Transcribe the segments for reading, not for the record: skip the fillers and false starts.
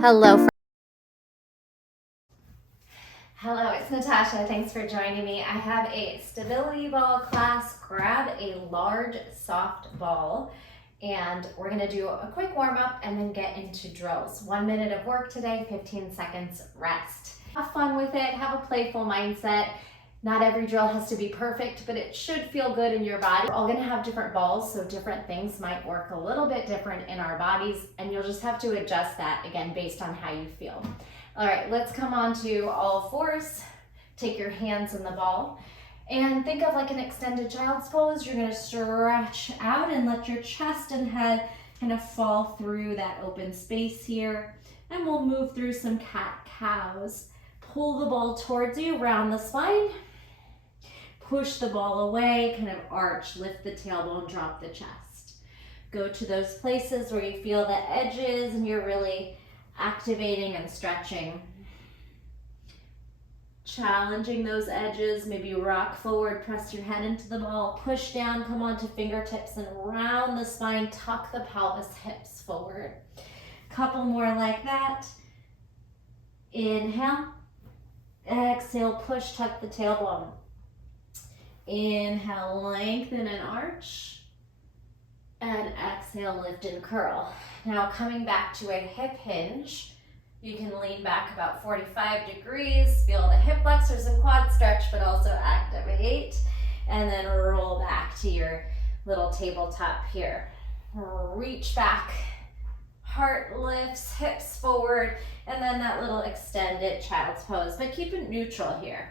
Hello. Hello, it's Natasha. Thanks for joining me. I have a stability ball class. Grab a large, soft ball, and we're gonna do a quick warm up and then get into drills. 1 minute of work today, 15 seconds rest. Have fun with it, have a playful mindset. Not every drill has to be perfect, but it should feel good in your body. We're all gonna have different balls, so different things might work a little bit different in our bodies, and you'll just have to adjust that, again, based on how you feel. All right, let's come on to all fours. Take your hands in the ball, and think of like an extended child's pose. You're gonna stretch out and let your chest and head kind of fall through that open space here. And we'll move through some cat-cows. Pull the ball towards you, round the spine. Push the ball away, kind of arch, lift the tailbone, drop the chest. Go to those places where you feel the edges and you're really activating and stretching. Challenging those edges, maybe rock forward, press your head into the ball, push down, come onto fingertips and round the spine, tuck the pelvis, hips forward. Couple more like that. Inhale, exhale, push, tuck the tailbone. Inhale, lengthen and arch, and exhale, lift and curl. Now coming back to a hip hinge, you can lean back about 45 degrees, feel the hip flexors and quad stretch, but also activate, and then roll back to your little tabletop here. Reach back, heart lifts, hips forward, and then that little extended child's pose, but keep it neutral here.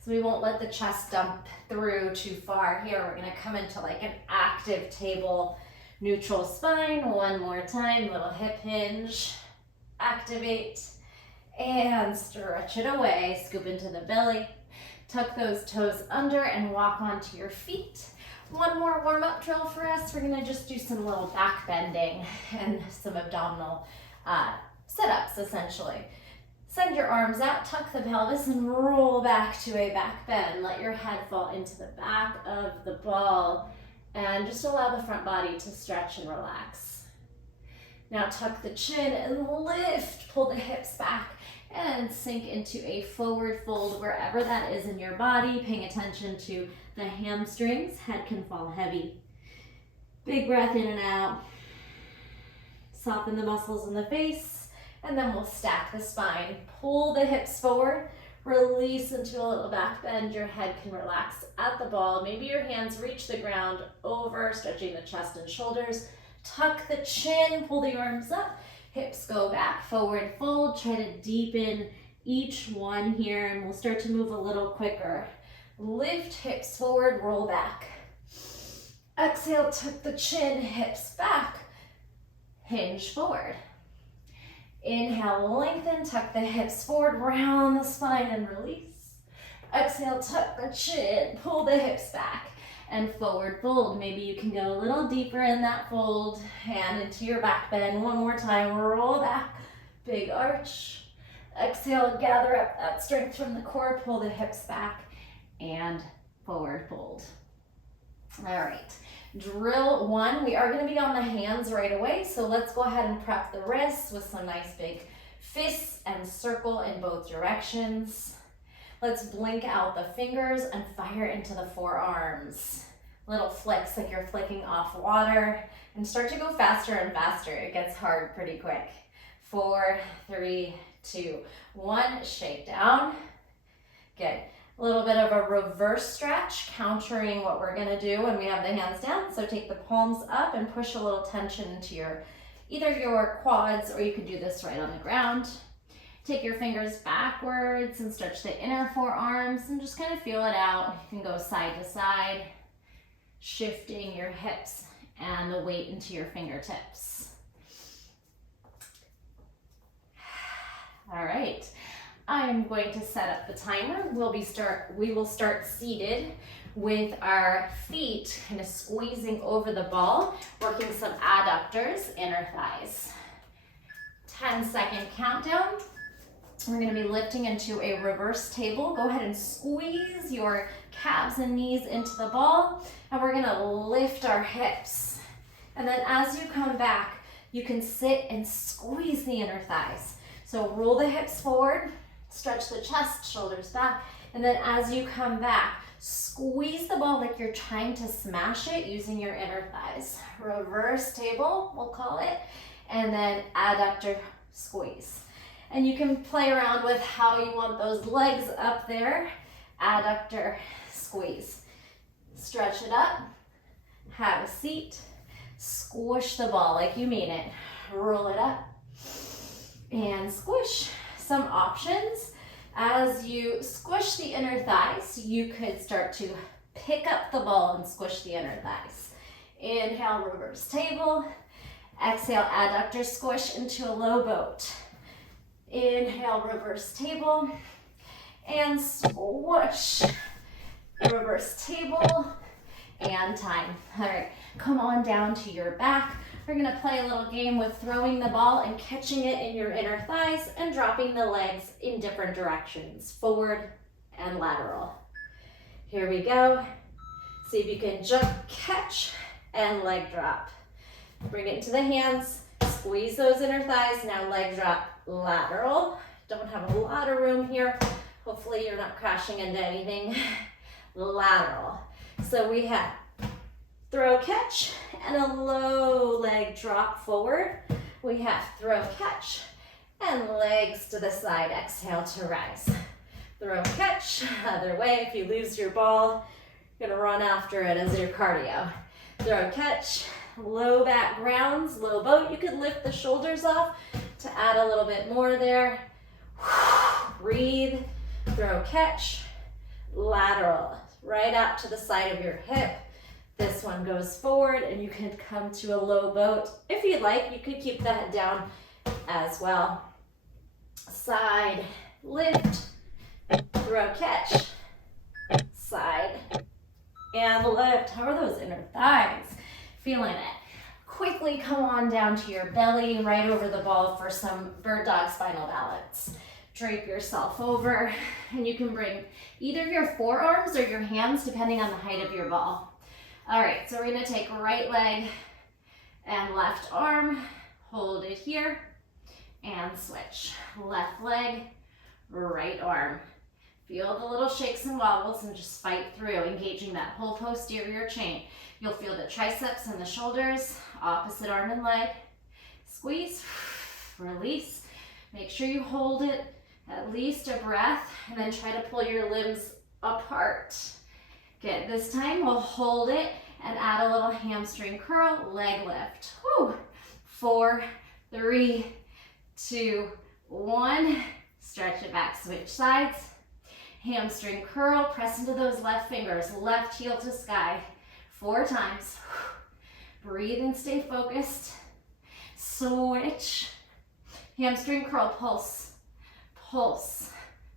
So we won't let the chest dump through too far here. We're gonna come into like an active table, neutral spine. One more time, little hip hinge. Activate and stretch it away. Scoop into the belly. Tuck those toes under and walk onto your feet. One more warm-up drill for us. We're gonna just do some little back bending and some abdominal sit-ups essentially. Send your arms out, tuck the pelvis and roll back to a back bend. Let your head fall into the back of the ball and just allow the front body to stretch and relax. Now tuck the chin and lift, pull the hips back and sink into a forward fold wherever that is in your body. Paying attention to the hamstrings, head can fall heavy. Big breath in and out. Soften the muscles in the face. And then we'll stack the spine. Pull the hips forward, release into a little back bend. Your head can relax at the ball. Maybe your hands reach the ground over, stretching the chest and shoulders. Tuck the chin, pull the arms up, hips go back, forward fold. Try to deepen each one here, and we'll start to move a little quicker. Lift hips forward, roll back. Exhale, tuck the chin, hips back, hinge forward. Inhale, lengthen, tuck the hips forward, round the spine and release. Exhale, tuck the chin, pull the hips back and forward fold. Maybe you can go a little deeper in that fold, hand into your back bend. One more time, roll back, big arch. Exhale, gather up that strength from the core, pull the hips back and forward fold. All right. Drill one, we are going to be on the hands right away, so let's go ahead and prep the wrists with some nice big fists and circle in both directions. Let's blink out the fingers and fire into the forearms. Little flicks like you're flicking off water, and start to go faster and faster. It gets hard pretty quick. 4, 3, 2, 1, shake down. Good. A little bit of a reverse stretch, countering what we're gonna do when we have the hands down. So take the palms up and push a little tension into either your quads, or you could do this right on the ground. Take your fingers backwards and stretch the inner forearms and just kind of feel it out. You can go side to side, shifting your hips and the weight into your fingertips. All right. I'm going to set up the timer. We will start seated with our feet kind of squeezing over the ball, working some adductors, inner thighs. 10-second countdown. We're going to be lifting into a reverse table. Go ahead and squeeze your calves and knees into the ball, and we're going to lift our hips. And then as you come back, you can sit and squeeze the inner thighs. So roll the hips forward, stretch the chest, shoulders back, and then as you come back, squeeze the ball like you're trying to smash it using your inner thighs. Reverse table, we'll call it, and then adductor squeeze. And you can play around with how you want those legs up there. Adductor squeeze. Stretch it up, have a seat, squish the ball like you mean it. Roll it up and squish. Some options. As you squish the inner thighs, you could start to pick up the ball and squish the inner thighs. Inhale, reverse table. Exhale, adductor squish into a low boat. Inhale, reverse table. And squish. Reverse table. And time. All right, come on down to your back. We're gonna play a little game with throwing the ball and catching it in your inner thighs and dropping the legs in different directions, forward and lateral. Here we go. See if you can jump, catch, and leg drop. Bring it into the hands, squeeze those inner thighs. Now leg drop, lateral. Don't have a lot of room here. Hopefully you're not crashing into anything. Lateral. So we have throw, catch, and a low leg drop forward. We have throw, catch, and legs to the side. Exhale to rise. Throw, catch, other way. If you lose your ball, you're gonna run after it as your cardio. Throw, catch, low back grounds, low boat. You could lift the shoulders off to add a little bit more there. Breathe, throw, catch, lateral, right out to the side of your hip. This one goes forward and you can come to a low boat. If you'd like, you could keep that down as well. Side, lift, throw, catch, side, and lift. How are those inner thighs? Feeling it. Quickly come on down to your belly, right over the ball for some bird dog spinal balance. Drape yourself over, and you can bring either your forearms or your hands, depending on the height of your ball. All right, so we're gonna take right leg and left arm, hold it here, and switch. Left leg, right arm. Feel the little shakes and wobbles and just fight through, engaging that whole posterior chain. You'll feel the triceps and the shoulders, opposite arm and leg. Squeeze, release. Make sure you hold it at least a breath, and then try to pull your limbs apart. Good, this time we'll hold it and add a little hamstring curl, leg lift. Whew. 4, 3, 2, 1. Stretch it back, switch sides. Hamstring curl, press into those left fingers, left heel to sky. 4 times. Breathe and stay focused. Switch. Hamstring curl, pulse, pulse,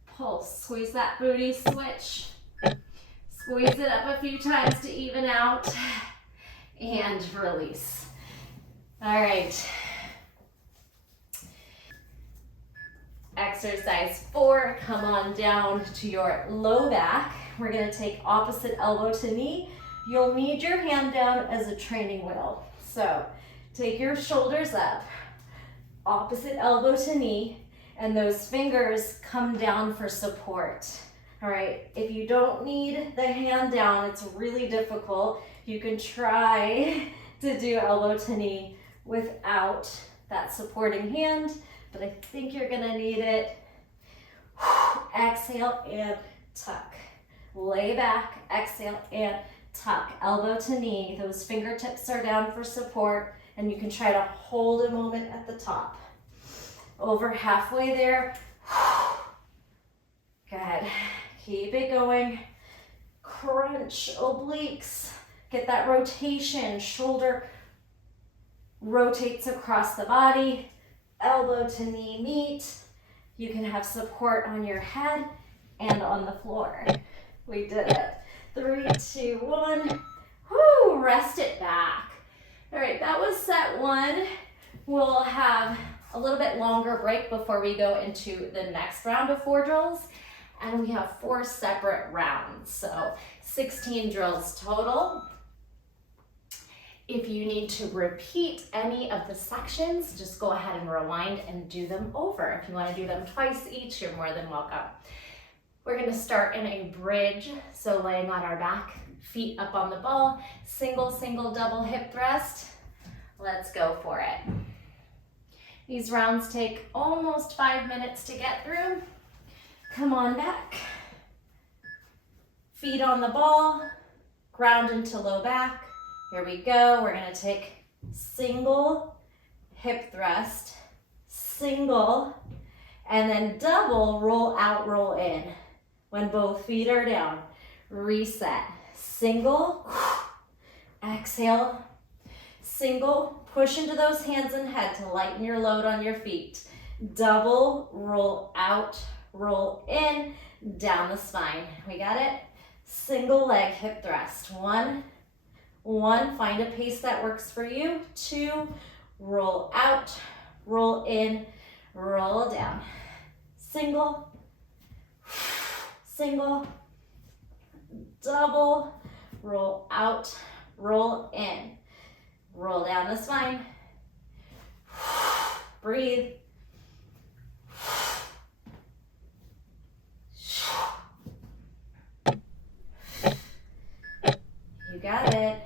pulse. Squeeze that booty, switch. Squeeze it up a few times to even out, and release. All right. Exercise 4, come on down to your low back. We're gonna take opposite elbow to knee. You'll need your hand down as a training wheel. So take your shoulders up, opposite elbow to knee, and those fingers come down for support. All right, if you don't need the hand down, it's really difficult. You can try to do elbow to knee without that supporting hand, but I think you're gonna need it. Exhale and tuck. Lay back, exhale and tuck. Elbow to knee, those fingertips are down for support, and you can try to hold a moment at the top. Over halfway there. Good. Keep it going. Crunch obliques. Get that rotation. Shoulder rotates across the body. Elbow to knee meet. You can have support on your head and on the floor. We did it. 3, 2, 1. Woo, rest it back. All right, that was set 1. We'll have a little bit longer break before we go into the next round of 4 drills. And we have 4 separate rounds, so 16 drills total. If you need to repeat any of the sections, just go ahead and rewind and do them over. If you want to do them twice each, you're more than welcome. We're going to start in a bridge, so laying on our back, feet up on the ball, single, single, double hip thrust. Let's go for it. These rounds take almost 5 minutes to get through. Come on back. Feet on the ball, ground into low back. Here we go. We're going to take single hip thrust, single, and then double roll out, roll in. When both feet are down, reset. Single, exhale, single, push into those hands and head to lighten your load on your feet. Double, roll out, roll in, down the spine. We got it? Single leg hip thrust. One, find a pace that works for you. 2, roll out, roll in, roll down. Single, single, double, roll out, roll in, roll down the spine, breathe, you got it.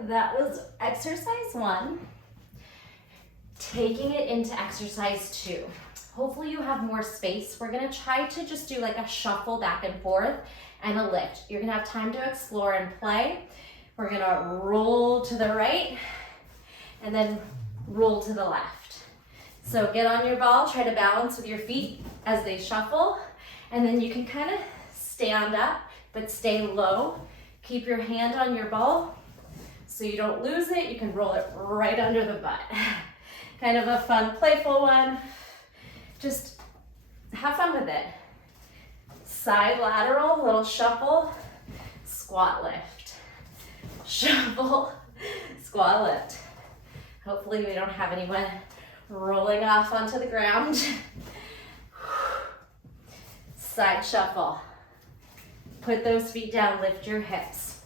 That was exercise 1. Taking it into exercise 2. Hopefully you have more space. We're gonna try to just do like a shuffle back and forth and a lift. You're gonna have time to explore and play. We're gonna roll to the right and then roll to the left. So get on your ball, try to balance with your feet as they shuffle, and then you can kind of stand up but stay low. Keep your hand on your ball so you don't lose it. You can roll it right under the butt. Kind of a fun, playful one. Just have fun with it. Side lateral, little shuffle, squat lift. Shuffle, squat lift. Hopefully we don't have anyone rolling off onto the ground. Side shuffle. Put those feet down, lift your hips.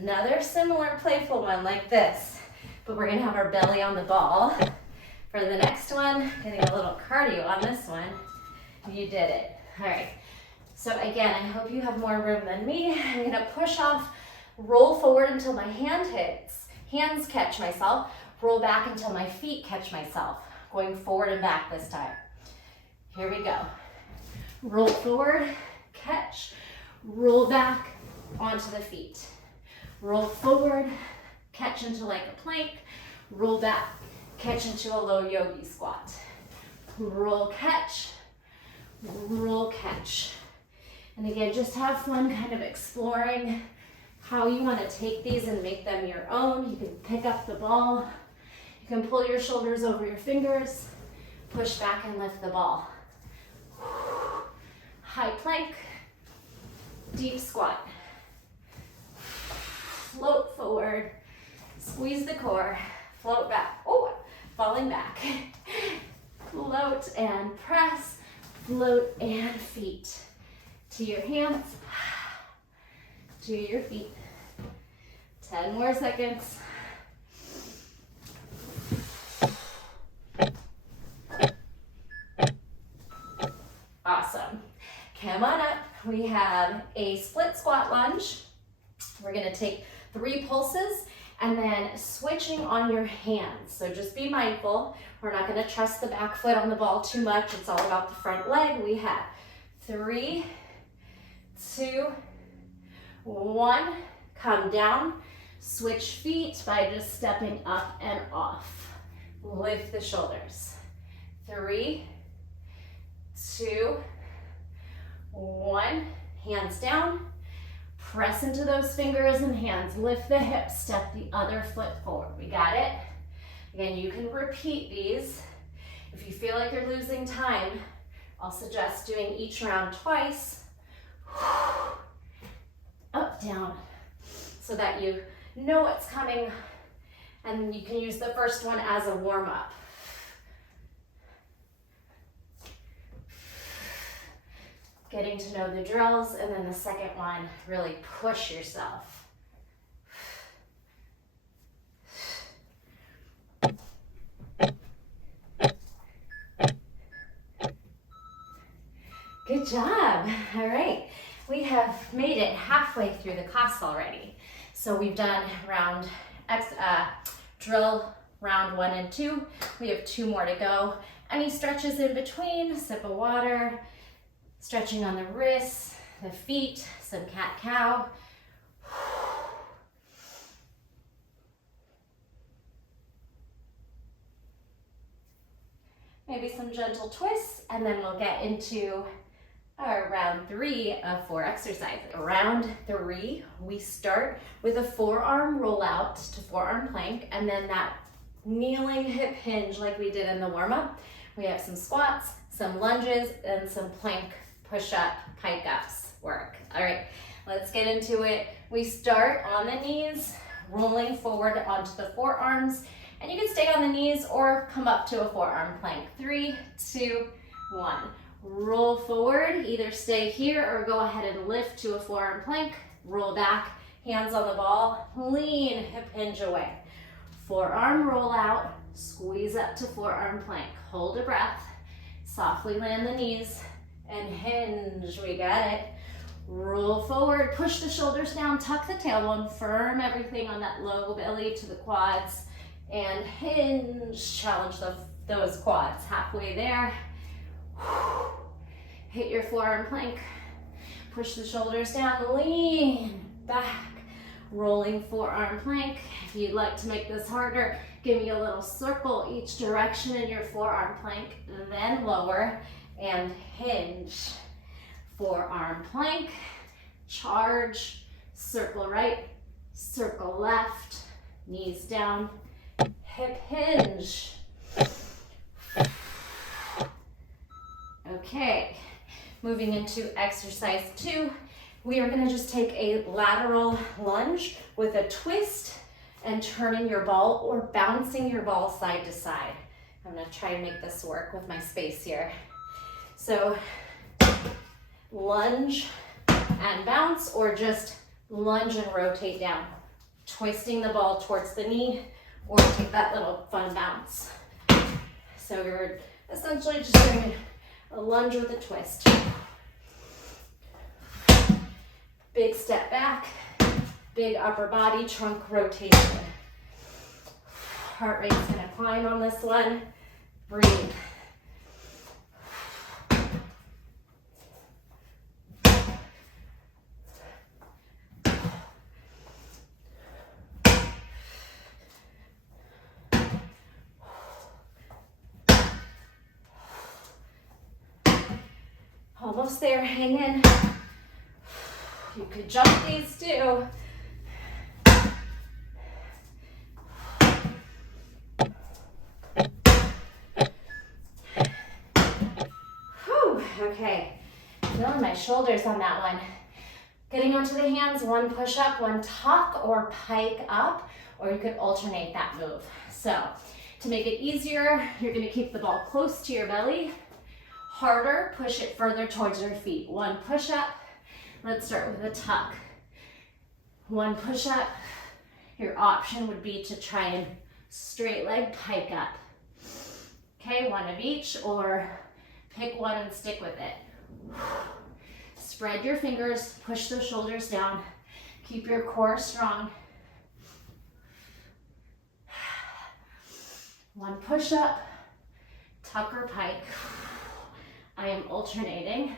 Another similar playful one like this, but we're gonna have our belly on the ball. For the next one, getting a little cardio on this one. You did it. All right, so again, I hope you have more room than me. I'm gonna push off, roll forward until my hands catch myself, roll back until my feet catch myself. Going forward and back this time. Here we go. Roll forward, catch, roll back onto the feet. Roll forward, catch into like a plank, roll back, catch into a low yogi squat. Roll, catch, roll, catch. And again, just have fun kind of exploring how you want to take these and make them your own. You can pick up the ball, you can pull your shoulders over your fingers, push back and lift the ball. High plank, deep squat. Float forward, squeeze the core, float back, oh, falling back. Float and press, float and feet. To your hands, to your feet. 10 more seconds. Awesome. Come on up. We have a split squat lunge. We're gonna take 3 pulses and then switching on your hands. So just be mindful. We're not gonna trust the back foot on the ball too much. It's all about the front leg. We have 3, 2, 1. Come down. Switch feet by just stepping up and off. Lift the shoulders. 3, 2, 1. Hands down. Press into those fingers and hands. Lift the hips. Step the other foot forward. We got it? Again, you can repeat these. If you feel like you're losing time, I'll suggest doing each round twice. Up, down, so that you know what's coming, and you can use the first one as a warm-up. getting to know the drills, and then the second one, really push yourself. Good job. All right, we have made it halfway through the class already. So we've done drill round 1 and 2. We have 2 more to go. Any stretches in between, sip of water, stretching on the wrists, the feet, some cat-cow. Maybe some gentle twists, and then we'll get into our round 3 of 4 exercises. Round 3, we start with a forearm rollout to forearm plank, and then that kneeling hip hinge like we did in the warm-up. We have some squats, some lunges, and some plank push-up, pike-ups work. All right, let's get into it. We start on the knees, rolling forward onto the forearms, and you can stay on the knees or come up to a forearm plank. 3, 2, 1. Roll forward, either stay here or go ahead and lift to a forearm plank. Roll back, hands on the ball, lean, hip hinge away. Forearm roll out, squeeze up to forearm plank. Hold a breath, softly land the knees, and hinge. We got it. Roll forward, push the shoulders down, tuck the tailbone, firm everything on that low belly to the quads, and hinge. Challenge those quads. Halfway there. Hit your forearm plank. Push the shoulders down, lean back. Rolling forearm plank. If you'd like to make this harder, give me a little circle each direction in your forearm plank, then lower and hinge. Forearm plank, charge, circle right, circle left, knees down, hip hinge. Okay, moving into exercise 2. We are gonna just take a lateral lunge with a twist and turning your ball or bouncing your ball side to side. I'm gonna try and make this work with my space here. So lunge and bounce, or just lunge and rotate down, twisting the ball towards the knee, or take that little fun bounce. So you're essentially just doing a lunge with a twist. Big step back, big upper body trunk rotation. Heart rate's gonna climb on this one. Breathe. Almost there, hang in. You could jump these too. Whew, okay, feeling my shoulders on that one. Getting onto the hands, 1 push up, 1 tuck or pike up, or you could alternate that move. So to make it easier, you're gonna keep the ball close to your belly. Harder, push it further towards your feet. 1 push up. Let's start with a tuck. 1 push up. Your option would be to try and straight leg pike up. Okay, 1 of each, or pick 1 and stick with it. Spread your fingers, push the shoulders down. Keep your core strong. 1 push up, tuck or pike. I am alternating.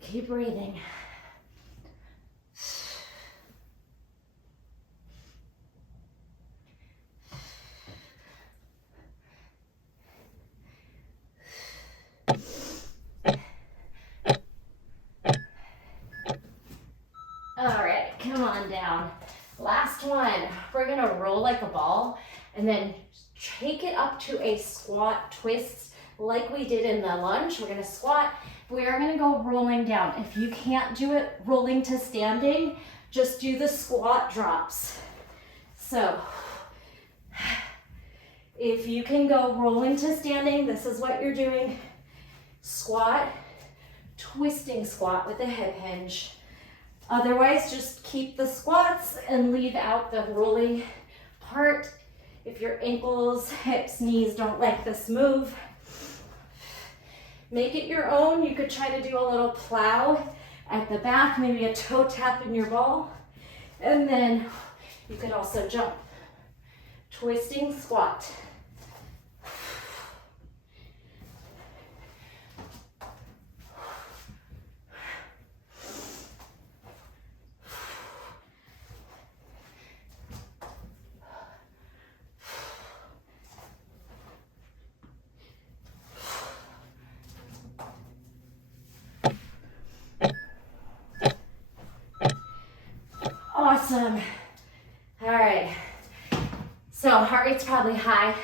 Keep breathing. All right, come on down. Last one. We're gonna roll like a ball and then take it up to a squat twist like we did in the lunge. We're gonna squat. We are gonna go rolling down. If you can't do it rolling to standing, just do the squat drops. So if you can go rolling to standing, this is what you're doing. Squat, twisting squat with a hip hinge. Otherwise, just keep the squats and leave out the rolling part. If your ankles, hips, knees don't like this move, make it your own. You could try to do a little plow at the back, maybe a toe tap in your ball. And then you could also jump. Twisting squat. Awesome. All right. So heart rate's probably high.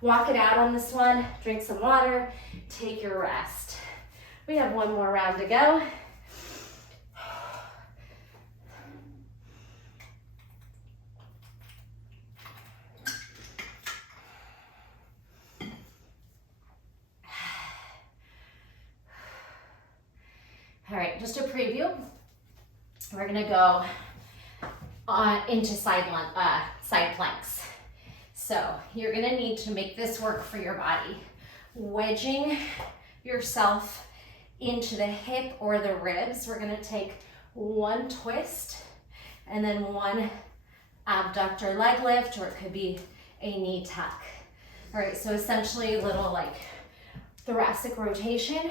Walk it out on this one. Drink some water. Take your rest. We have one more round to go. All right, just a preview. We're gonna go into side planks. So you're gonna need to make this work for your body. Wedging yourself into the hip or the ribs. We're gonna take one twist and then one abductor leg lift, or it could be a knee tuck. All right, so essentially a little like thoracic rotation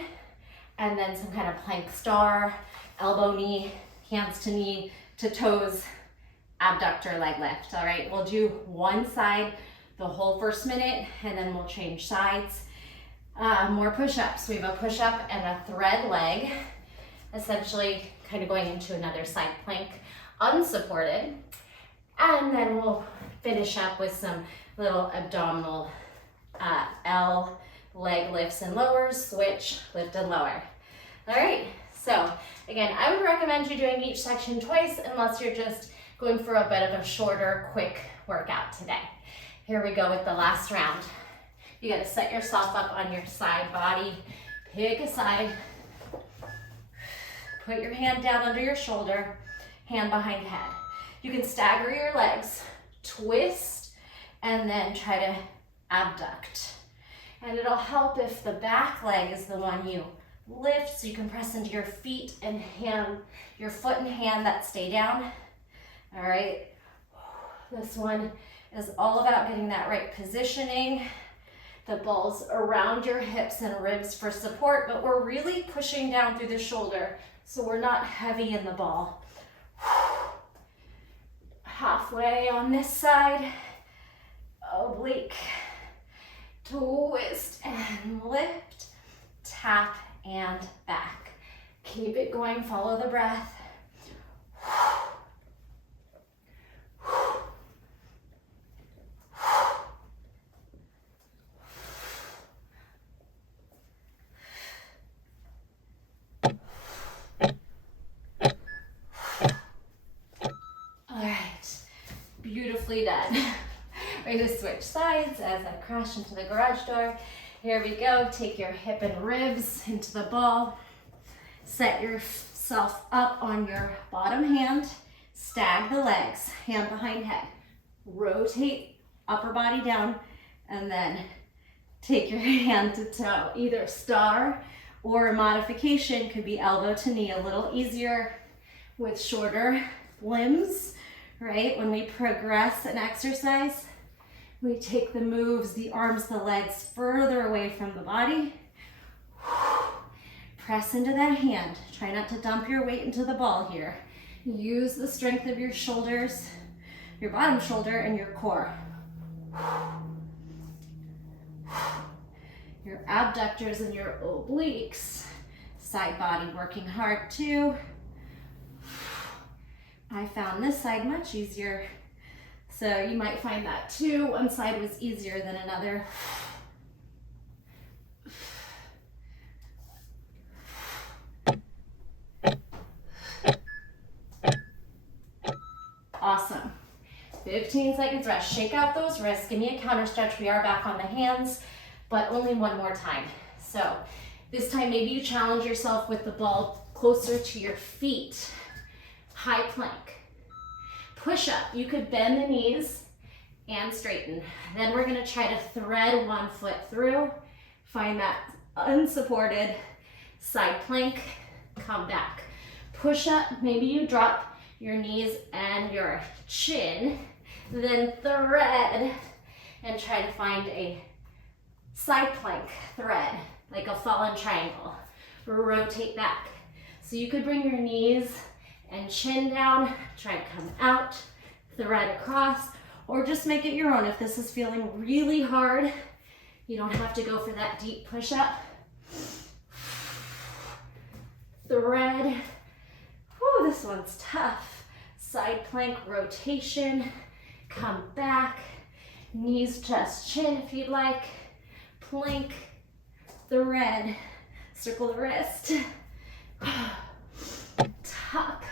and then some kind of plank star, elbow knee, hands to knee to toes, abductor leg lift. All right, we'll do one side the whole first minute and then we'll change sides. More push-ups. We have a push-up and a thread leg, essentially kind of going into another side plank, unsupported. And then we'll finish up with some little abdominal L leg lifts and lowers, switch, lift and lower. All right, so again, I would recommend you doing each section twice unless you're just going for a bit of a shorter, quick workout today. Here we go with the last round. You gotta set yourself up on your side body. Pick a side. Put your hand down under your shoulder, hand behind head. You can stagger your legs, twist, and then try to abduct. And it'll help if the back leg is the one you lift, so you can press into your feet and hand, your foot and hand that stay down. All right, this one is all about getting that right positioning. The ball's around your hips and ribs for support, but we're really pushing down through the shoulder, so we're not heavy in the ball. Halfway on this side, oblique, twist and lift, tap and back. Keep it going, follow the breath. Beautifully done. We're gonna switch sides as I crash into the garage door. Here we go. Take your hip and ribs into the ball. Set yourself up on your bottom hand. Stag the legs, hand behind head. Rotate upper body down and then take your hand to toe. Either star or a modification could be elbow to knee, a little easier with shorter limbs. Right? When we progress an exercise, we take the moves, the arms, the legs further away from the body. Press into that hand. Try not to dump your weight into the ball here. Use the strength of your shoulders, your bottom shoulder, and your core. Your abductors and your obliques. Side body working hard too. I found this side much easier, so you might find that too. One side was easier than another. 15 seconds rest. Shake out those wrists. Give me a counter stretch. We are back on the hands, but only one more time. So this time, maybe you challenge yourself with the ball closer to your feet. High plank. Push up. You could bend the knees and straighten. Then we're gonna try to thread one foot through. Find that unsupported side plank. Come back. Push up. Maybe you drop your knees and your chin. Then thread and try to find a side plank thread, like a fallen triangle. Rotate back. So you could bring your knees and chin down, try to come out, thread across, or just make it your own. If this is feeling really hard, you don't have to go for that deep push-up. Thread. Whew, this one's tough. Side plank rotation. Come back. Knees, chest, chin if you'd like. Plank. Thread. Circle the wrist. Tuck.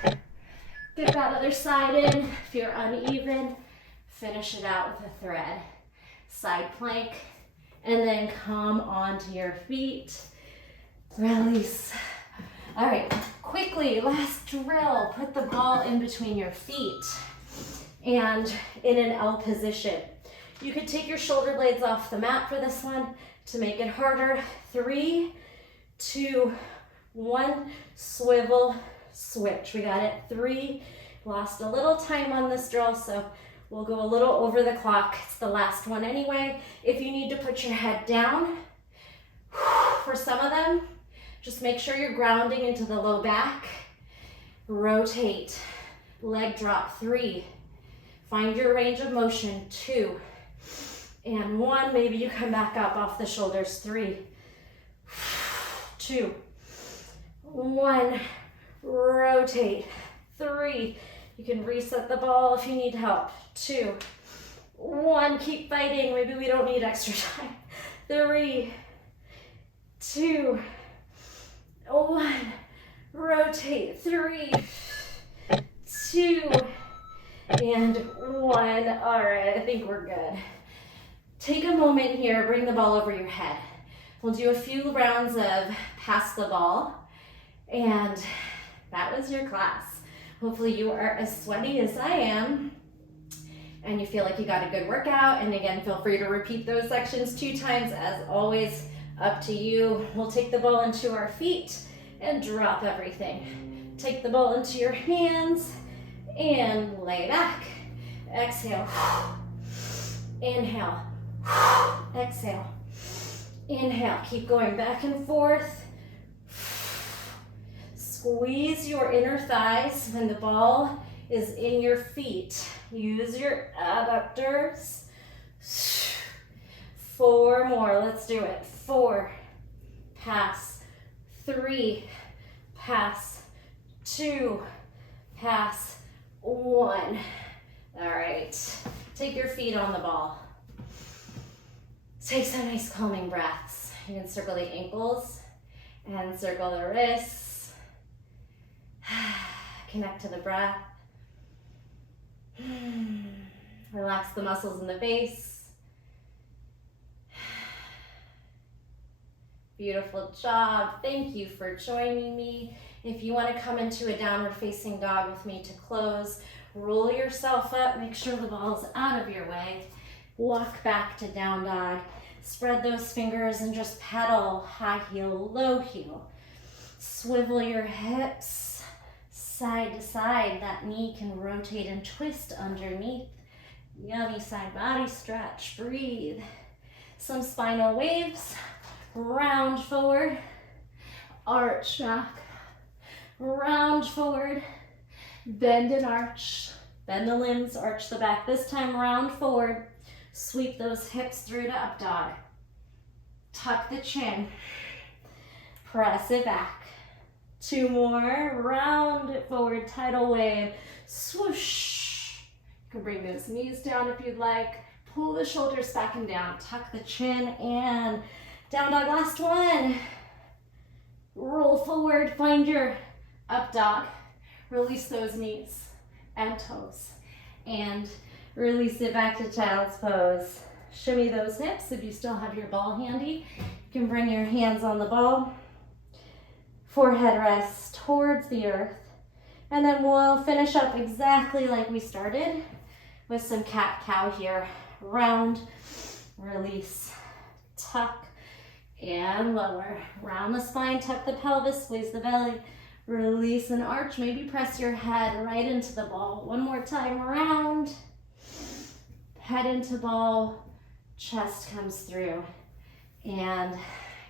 Get that other side in. If you're uneven, finish it out with a thread. Side plank. And then come onto your feet. Release. All right, quickly, last drill. Put the ball in between your feet and in an L position. You could take your shoulder blades off the mat for this one to make it harder. 3, 2, 1, swivel, switch. We got it. 3, lost a little time on this drill, so we'll go a little over the clock. It's the last one anyway. If you need to put your head down, for some of them, just make sure you're grounding into the low back. Rotate, leg drop. 3, find your range of motion. 2, and 1. Maybe you come back up off the shoulders. 3, 2, 1, rotate. 3, you can reset the ball if you need help. 2, 1, keep fighting. Maybe we don't need extra time. 3, 2, 1, rotate. 3, 2, and 1. All right, I think we're good. Take a moment here, bring the ball over your head. We'll do a few rounds of pass the ball, and that was your class. Hopefully you are as sweaty as I am, and you feel like you got a good workout. And again, feel free to repeat those sections 2 times. As always, up to you. We'll take the ball into our feet and drop everything. Take the ball into your hands and lay back. Exhale. Inhale. Exhale. Inhale. Keep going back and forth. Squeeze your inner thighs when the ball is in your feet. Use your adductors. 4 more. Let's do it. 4. Pass. 3. Pass. 2. Pass. 1. All right. Take your feet on the ball. Take some nice calming breaths. You can circle the ankles and circle the wrists. Connect to the breath. Relax the muscles in the base. Beautiful job. Thank you for joining me. If you want to come into a downward facing dog with me to close, roll yourself up. Make sure the ball's out of your way. Walk back to down dog. Spread those fingers and just pedal. High heel, low heel. Swivel your hips side to side. That knee can rotate and twist underneath. Yummy side body stretch. Breathe. Some spinal waves. Round forward. Arch back. Round forward. Bend and arch. Bend the limbs, arch the back. This time round forward. Sweep those hips through to up dog. Tuck the chin. Press it back. 2 more. Round it forward. Tidal wave. Swoosh. You can bring those knees down if you'd like. Pull the shoulders back and down. Tuck the chin and down dog. Last one. Roll forward. Find your up dog. Release those knees and toes. And Release it back to child's pose. Shimmy those hips. If you still have your ball handy, you can bring your hands on the ball. Forehead rests towards the earth. And then we'll finish up exactly like we started with some cat-cow here. Round, release, tuck, and lower. Round the spine, tuck the pelvis, squeeze the belly, release and arch. Maybe press your head right into the ball. One more time, round, head into ball, chest comes through, and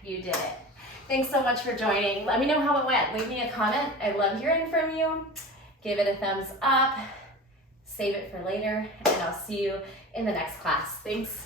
you did it. Thanks so much for joining. Let me know how it went. Leave me a comment. I love hearing from you. Give it a thumbs up. Save it for later, and I'll see you in the next class. Thanks.